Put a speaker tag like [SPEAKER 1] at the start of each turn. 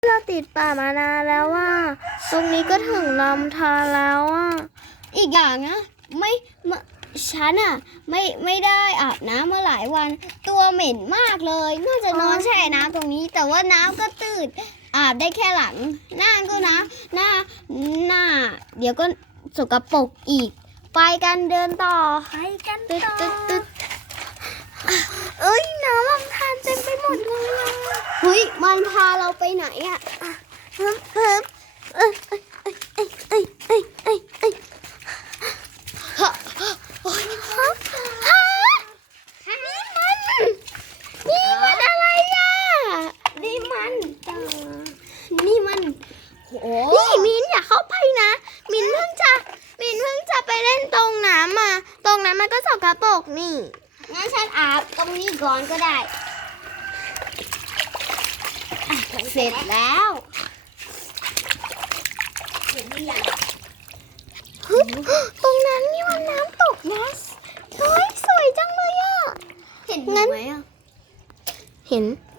[SPEAKER 1] เราติดป่ามานานแล้วว่าตรงนี้ก็ถึงลำธารแล้วอ่ะอีกอย่างนะฉันอ่ะไม่ได้อาบน้ำมาหลายวันตัวเหม็นมากเลยน่าจะนอนแช่น้ำตรงนี้แต่ว่าน้ำก็ตื้นอาบได้แค่หลังหน้าก็นะหน้าเดี๋ยวก็สกปรกอีกไปกันเดินต่อไปกันต่อเอ้ยน้ำลำธารเต็มไปหมดเลยอ่ะเฮ้ยมันพาเราไปไหนอ่ะเฮ้ยนี่มันอะไรอ่ะนี่มันโอ้นี่มินอย่าเข้าไปนะมินเพิ่งจะไปเล่นตรงน้ำมาตรงนั้นมันก็สกปรกนี่งั้นฉันอาบตรงนี้ก่อนก็ได้เสร็จแล้วตรงนั้นนี่มันน้ำตกนะเฮ้ยสวยจังเลยอ่ะเห็นไหมอ่ะเห็น